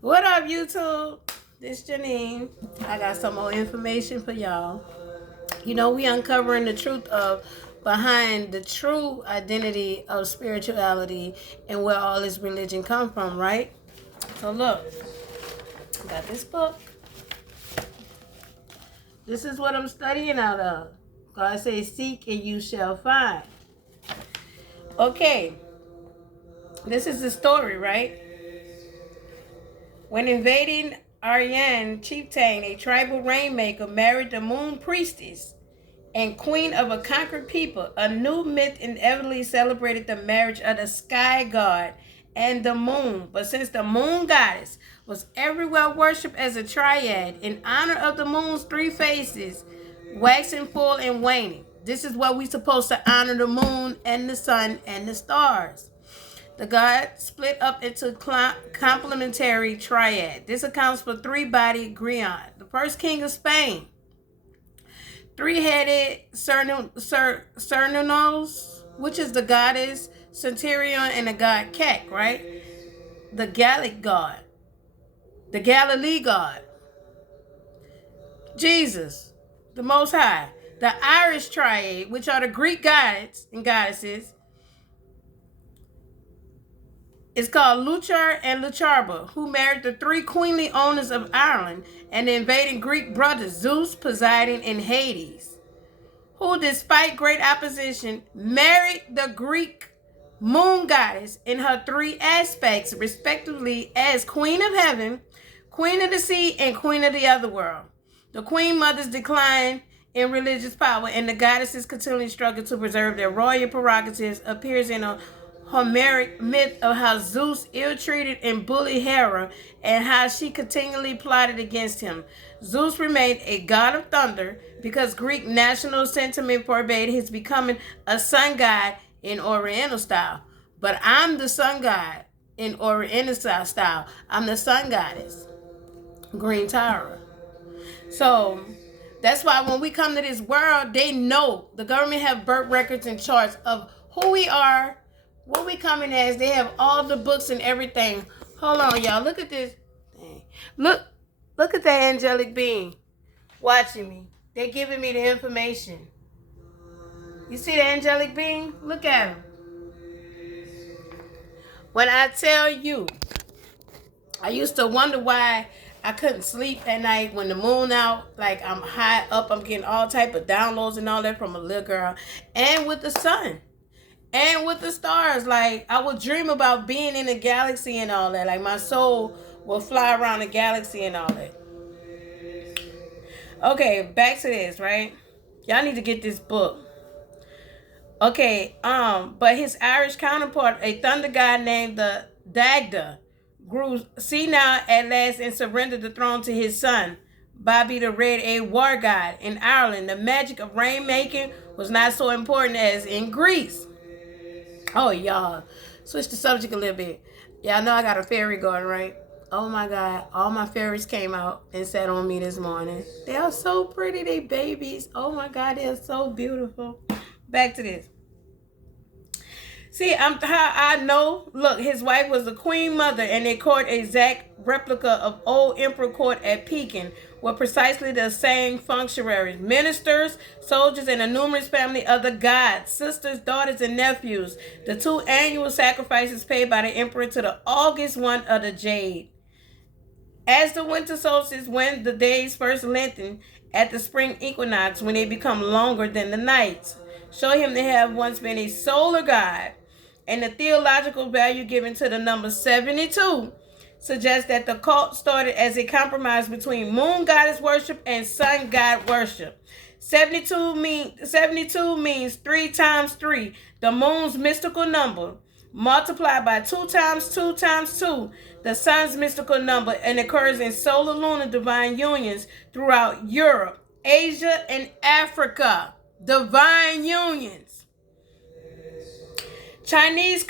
What up, YouTube? This JaH'Neen. I got some more information for y'all. We uncovering the truth of behind the true identity of spirituality and where all this religion come from, right? So look, I got this book. This is what I'm studying out of. God says, seek and you shall find. Okay, this is the story, right? When invading Aryan chieftain, a tribal rainmaker, married the moon priestess and queen of a conquered people, a new myth inevitably celebrated the marriage of the sky god and the moon. But since the moon goddess was everywhere worshipped as a triad in honor of the moon's three phases, waxing full and waning, this is what we supposed to honor the moon and the sun and the stars. The god split up into complementary triad. This accounts for three-bodied Grion, the first king of Spain. Three-headed Cernunnos, which is the goddess Centurion and the god Kek, right? The Gallic god. The Galilee god. Jesus, the Most High. The Irish triad, which are the Greek gods and goddesses, is called Luchar and Lucharba, who married the three queenly owners of Ireland and the invading Greek brothers Zeus, Poseidon, and Hades, who, despite great opposition, married the Greek moon goddess in her three aspects, respectively, as Queen of Heaven, Queen of the Sea, and Queen of the Other World. The Queen Mothers declined in religious power, and the goddesses continually struggled to preserve their royal prerogatives, appears in a Homeric myth of how Zeus ill-treated and bullied Hera and how she continually plotted against him. Zeus remained a god of thunder because Greek national sentiment forbade his becoming a sun god in Oriental style. But I'm the sun god in Oriental style. I'm the sun goddess, Green Tara. So that's why when we come to this world, they know the government have birth records and charts of who we are, what we coming as. They have all the books and everything. Hold on, y'all. Look at this. Look at that angelic being watching me. They giving me the information. You see the angelic being? Look at him. When I tell you, I used to wonder why I couldn't sleep at night when the moon out. Like, I'm high up. I'm getting all type of downloads and all that from a little girl. And with the sun. And with the stars, like, I would dream about being in a galaxy and all that. Like, my soul will fly around the galaxy and all that. Okay, back to this, right? Y'all need to get this book. Okay, but his Irish counterpart, a thunder god named the Dagda, grew senile at last and surrendered the throne to his son, Bobby the Red, a war god. In Ireland, the magic of rainmaking was not so important as in Greece. Oh, y'all, switch the subject a little bit. Y'all know I got a fairy garden, right? Oh my God, all my fairies came out and sat on me this morning. They are so pretty, they babies. Oh my God, they are so beautiful. Back to this. See, how I know. Look, his wife was the queen mother, and they court exact replica of old emperor court at Pekin, with precisely the same functionaries, ministers, soldiers, and a numerous family of the gods, sisters, daughters, and nephews. The two annual sacrifices paid by the emperor to the August one of the jade. As the winter solstice, when the days first lengthen at the spring equinox, when they become longer than the nights, show him to have once been a solar god, and the theological value given to the number 72 suggests that the cult started as a compromise between moon goddess worship and sun god worship. 72 means 3 times 3, the moon's mystical number, multiplied by 2 times 2 times 2, the sun's mystical number, and occurs in solar lunar divine unions throughout Europe, Asia, and Africa. Divine unions. Chinese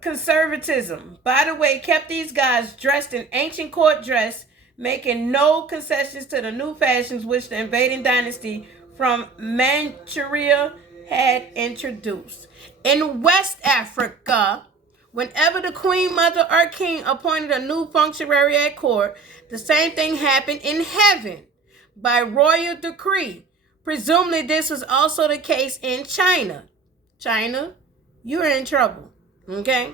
conservatism, by the way, kept these guys dressed in ancient court dress, making no concessions to the new fashions which the invading dynasty from Manchuria had introduced. In West Africa, Whenever the queen mother or king appointed a new functionary at court, the same thing happened in heaven by royal decree. Presumably, this was also the case in China. China, you're in trouble. Okay?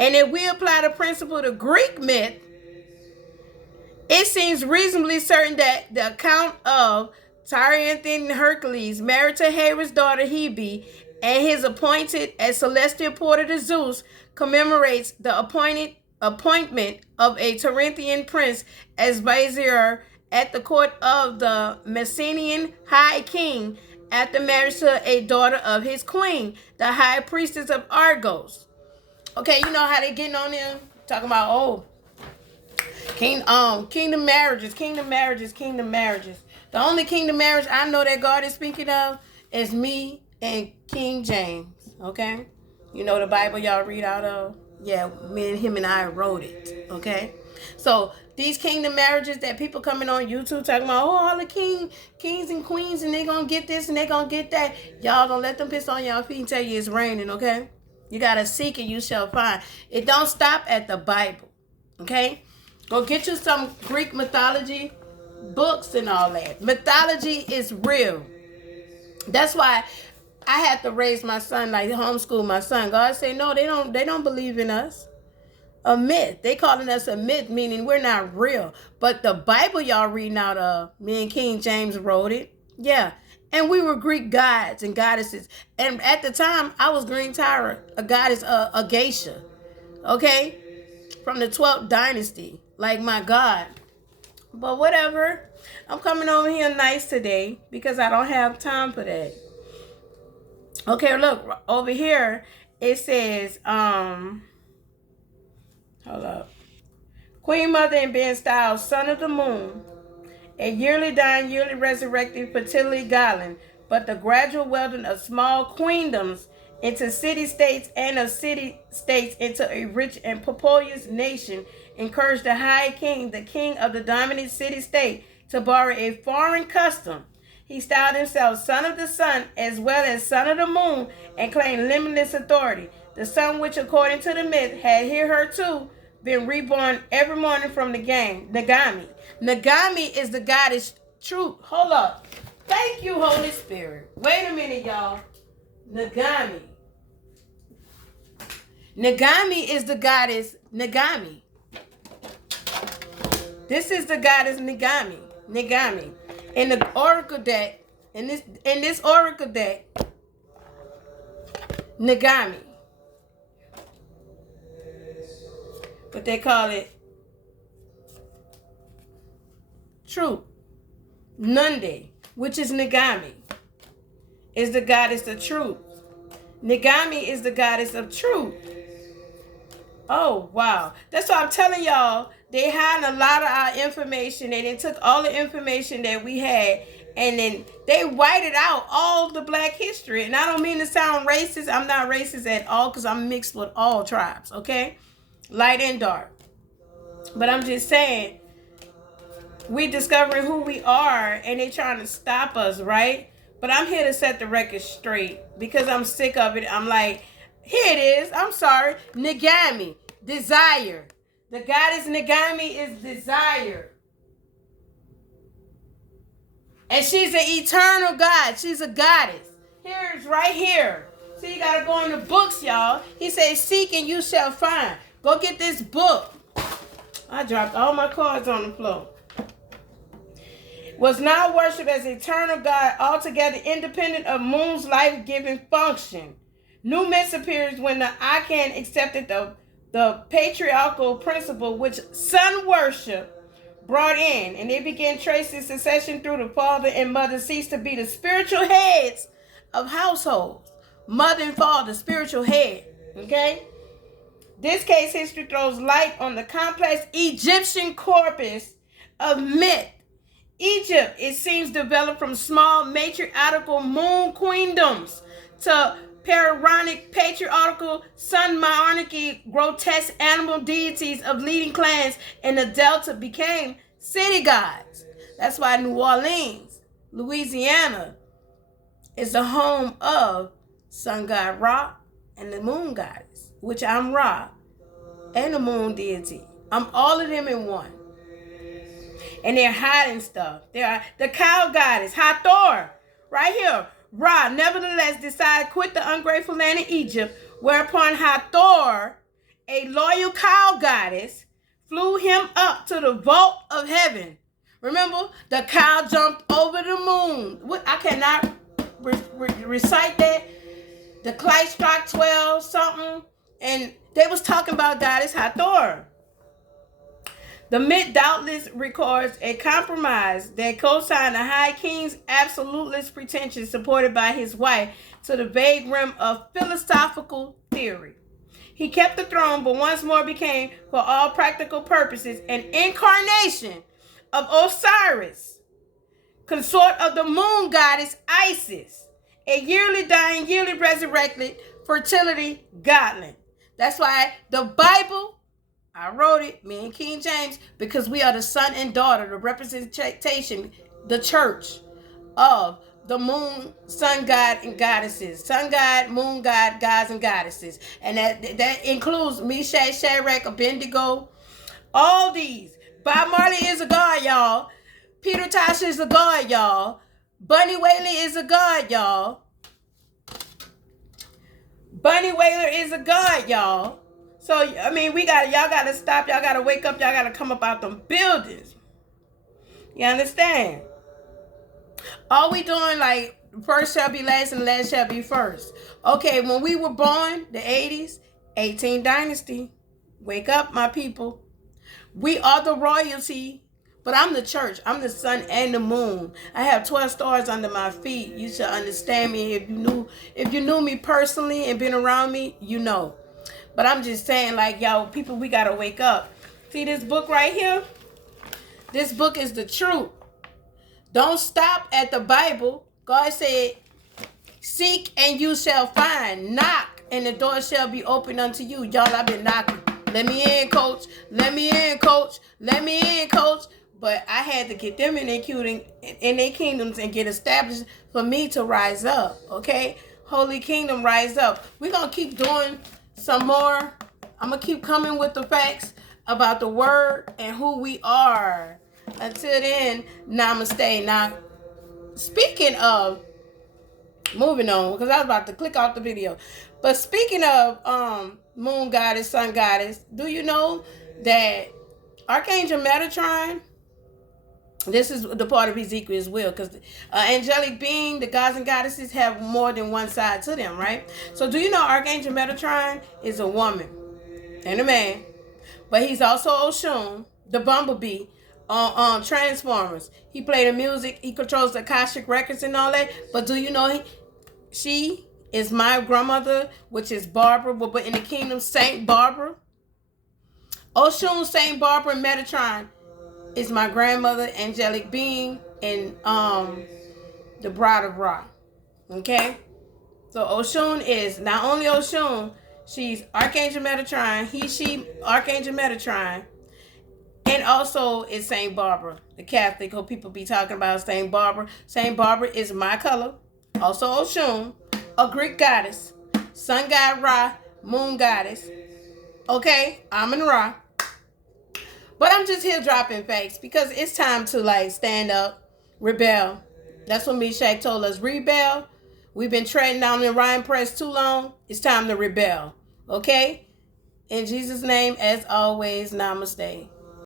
And if we apply the principle to Greek myth, it seems reasonably certain that the account of Tyrianthan Hercules married to Hera's daughter Hebe and his appointed as celestial porter to Zeus commemorates the appointment of a Tyrianthan prince as vizier at the court of the Messenian high king after marriage to a daughter of his queen, the high priestess of Argos. Okay, you know how they getting on there? Talking about, kingdom marriages. The only kingdom marriage I know that God is speaking of is me and King James. Okay? You know the Bible y'all read out of? Yeah, me and him and I wrote it. Okay? So these kingdom marriages that people coming on YouTube talking about, all the kings and queens, and they gonna get this and they gonna get that. Y'all don't let them piss on y'all feet and tell you it's raining, okay? You gotta seek and you shall find. It don't stop at the Bible. Okay? Go get you some Greek mythology books and all that. Mythology is real. That's why I had to raise my son, like homeschool my son. God said, no, they don't believe in us. A myth. They calling us a myth, meaning we're not real. But the Bible y'all reading out of, me and King James wrote it. Yeah. And we were Greek gods and goddesses. And at the time, I was Green Tyra, a goddess, a geisha. Okay? From the 12th dynasty. Like my God. But whatever. I'm coming over here nice today because I don't have time for that. Okay, look. Over here, it says, hold up. Queen Mother and being styled Son of the Moon, a yearly dying, yearly resurrecting fertility godling, but the gradual welding of small queendoms into city-states and of city-states into a rich and populous nation encouraged the high king, the king of the dominant city-state, to borrow a foreign custom. He styled himself Son of the Sun as well as Son of the Moon and claimed limitless authority. The sun, which according to the myth had hitherto been reborn every morning from the Nagami. Nagami is the goddess truth. Hold up. Thank you, Holy Spirit. Wait a minute, y'all. Nagami. Nagami is the goddess Nagami. This is the goddess Nagami. Nagami. In the oracle deck, in this oracle deck, Nagami. But they call it truth. Nunde, which is Nagami, is the goddess of truth. Nagami is the goddess of truth. Oh, wow. That's why I'm telling y'all, they had a lot of our information and they took all the information that we had and then they whited out all the black history. And I don't mean to sound racist. I'm not racist at all because I'm mixed with all tribes, okay? Light and dark. But I'm just saying, we discovering who we are and they trying to stop us, right? But I'm here to set the record straight because I'm sick of it. I'm like, here it is. I'm sorry. Nagami, desire. The goddess Nagami is desire. And she's an eternal God. She's a goddess. Here's right here. See, you got to go in the books, y'all. He says, seek and you shall find. Go get this book. I dropped all my cards on the floor. Was now worshipped as eternal God, altogether independent of Moon's life-giving function. New myths appears when the Akan accepted the patriarchal principle which sun worship brought in, and they began tracing succession through the father and mother ceased to be the spiritual heads of households. Mother and father, spiritual head. Okay? This case history throws light on the complex Egyptian corpus of myth. Egypt, it seems, developed from small matriarchal moon queendoms to pharaonic patriarchal sun monarchy, grotesque animal deities of leading clans in the Delta became city gods. That's why New Orleans, Louisiana, is the home of sun god Ra and the moon goddess. which I'm Ra, and the moon deity. I'm all of them in one. And they're hiding stuff. They are the cow goddess, Hathor, right here. Ra, nevertheless, decided to quit the ungrateful land of Egypt, whereupon Hathor, a loyal cow goddess, flew him up to the vault of heaven. Remember, the cow jumped over the moon. I cannot recite that. The Kleistrak 12 something. And they was talking about goddess Hathor. The myth doubtless records a compromise that co-signed the High King's absolutist pretensions supported by his wife to the vague realm of philosophical theory. He kept the throne, but once more became, for all practical purposes, an incarnation of Osiris, consort of the moon goddess Isis, a yearly dying, yearly resurrected fertility godling. That's why the Bible, I wrote it, me and King James, because we are the son and daughter, the representation, the church of the moon, sun god, and goddesses. Sun god, moon god, gods, and goddesses. And that includes Meshach, Shadrach, Abednego, all these. Bob Marley is a god, y'all. Peter Tosh is a god, y'all. Bunny Whaley is a god, y'all. Bunny Whaler is a god, y'all. So, I mean, y'all got to stop. Y'all got to wake up. Y'all got to come up out them buildings. You understand? All we doing like first shall be last and last shall be first. Okay, when we were born, the 80s, 18th dynasty. Wake up, my people. We are the royalty. But I'm the church. I'm the sun and the moon. I have 12 stars under my feet. You should understand me. If you knew me personally and been around me, you know. But I'm just saying, like, y'all, people, we got to wake up. See this book right here? This book is the truth. Don't stop at the Bible. God said, seek and you shall find. Knock and the door shall be opened unto you. Y'all, I've been knocking. Let me in, coach. Let me in, coach. Let me in, coach. But I had to get them in their kingdoms and get established for me to rise up. Okay? Holy Kingdom, rise up. We're going to keep doing some more. I'm going to keep coming with the facts about the word and who we are. Until then, namaste. Now, speaking of, moving on, because I was about to click off the video. But speaking of moon goddess, sun goddess, do you know that Archangel Metatron, this is the part of Ezekiel as well, because angelic being, the gods and goddesses have more than one side to them, right? So do you know Archangel Metatron is a woman and a man, but he's also Oshun, the bumblebee on Transformers. He played the music, he controls the Akashic records and all that. But do you know she is my grandmother, which is Barbara, but in the kingdom, Saint Barbara. Oshun, Saint Barbara, and Metatron is my grandmother, angelic being, and the bride of Ra. Okay? So Oshun is not only Oshun, she's Archangel Metatron, she, Archangel Metatron, and also is Saint Barbara, the Catholic, who people be talking about Saint Barbara. Saint Barbara is my color. Also Oshun, a Greek goddess, sun god Ra, moon goddess. Okay? Amun Ra. But I'm just here dropping facts because it's time to like stand up, rebel. That's what Meshach told us. Rebel. We've been treading down the Ryan press too long. It's time to rebel. Okay? In Jesus' name, as always, namaste.